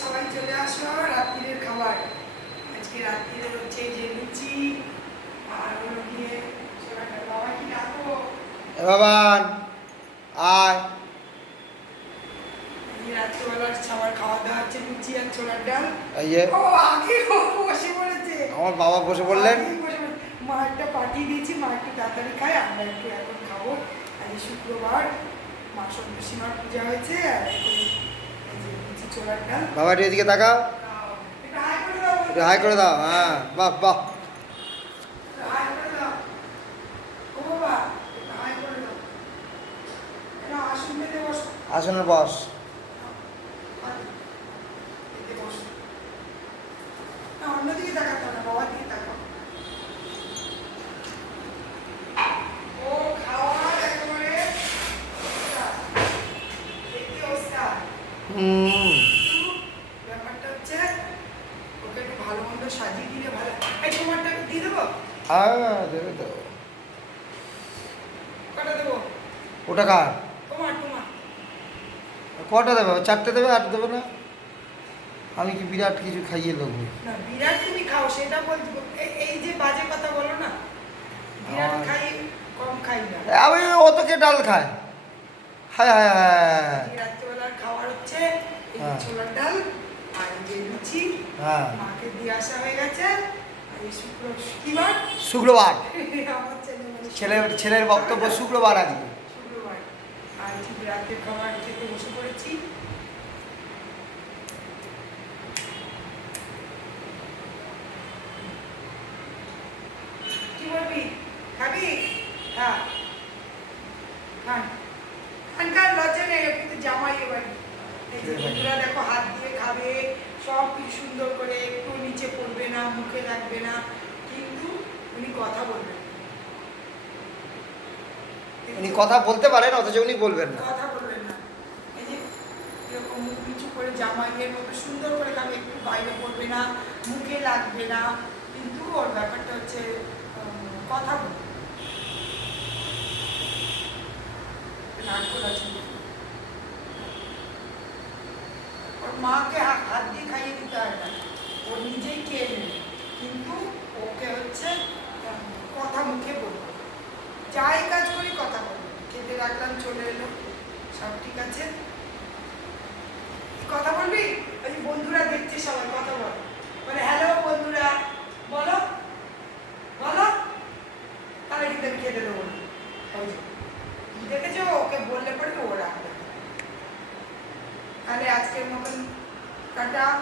সবাই চলে আসো রাত্রির খাবার। আজকে রাত্রিরে হচ্ছে যে লুচি আর হলো গিয়ে বাবা কি ডাকো বাবান আয়। রাত্রিবেলার খাবার খাওয়া দাওয়া হচ্ছে লুচি আর ছোলার ডাল। এই যে ও আগে বসে পড়েছে, আমার বাবা বসে পড়লেন। মা একটা পাঠিয়ে দিয়েছি, মা একটু তাড়াতাড়ি খায়, আমরা একটু এখন খাবো। আজ শুক্রবার, মা সন্তোষীমার পূজা হয়েছে। আর এখন এই যে লুচি ছোলার ডাল। বাবা একটু এদিকে তাকাও, একটু হাই করে দাও, একটু হাই করে দাও। হ্যাঁ বাহ বাহ। হাই করে দাও। ও বাবা একটু হাই করে দাও। এটা আসন পেতে বসো, আসনের বস। পেতে বসো। না অন্যদিকে তাকাতে হবে না, বাবার দিকে তাকাও। ও খাওয়ার একেবারে ওস্তাদ, দেখতে ওস্তাদ। ব্যাপারটা হচ্ছে ওকে একটু ভালো মন্দ সাজিয়ে দিলে ভালো। এই তোমারটা দিয়ে দেবো? হ্যাঁ দেবে তো। কটা দেবো? ওটা কার? তোমার তোমার। কটা দেবে? চারটে দেবে, আট দেবে না? আমি কি বিরাট কিছু খাইয়ে দেবো? না বিরাট তুমি খাও সেটা বলছি। এই যে বাজে কথা বলো না, বিরাট খাই কম খাই না। আমি অত কে ডাল খায়? হ্যাঁ হ্যাঁ হ্যাঁ এই রাত্রেবেলার খাবার হচ্ছে এই হ্যাঁ। ছোলার ডাল আর এই যে লুচি। হ্যাঁ। মাকে দিয়ে আসা হয়ে গেছে। আর এই শুক্রবার শুক্রবার আমার ছেলের বক্তব্য শুক্রবার আজকে। শুক্রবার আর ঠিক রাতের খাবার খেতে বসে পড়েছি। কি বলবি? খাবি? খা খান খান খান, লজ্জা নেই, কিন্তু জামাই এবারে। এই যে বন্ধুরা দেখো হাত দিয়ে খাবে, সব কিছু সুন্দর করে, একটু নিচে পড়বে না, মুখে লাগবে না, কিন্তু উনি কথা বলবেন। উনি কথা বলতে পারেন অথচ উনি বলবেন না। কথা বলবেন না। এই যে এরকম মুখ নিচু করে জামাইয়ের মতো সুন্দর করে খাবে, একটু বাইরে পড়বে না, মুখে লাগবে না, কিন্তু ওর ব্যাপারটা হচ্ছে কথা বলবে। নারকোল আছে, ওর মাকে হাত দিয়ে খাইয়ে দিতে হয় না, ও নিজেই খেয়ে নেবে, কিন্তু ওকে হচ্ছে কথা মুখে বলবে। যাই কাজ করি কথা বলবে। খেতে রাখলাম, চলে এলো, সব ঠিক আছে। কথা বলবি? ওই যে বন্ধুরা দেখছে সবাই, কথা বল, বলে হ্যালো বন্ধুরা, বলো বলো, তাহলে কিন্তু আমি খেতে দেবো। দেখেছো ওকে বললে পরে ও রাখবে। তাহলে আজকের মতন টাটা।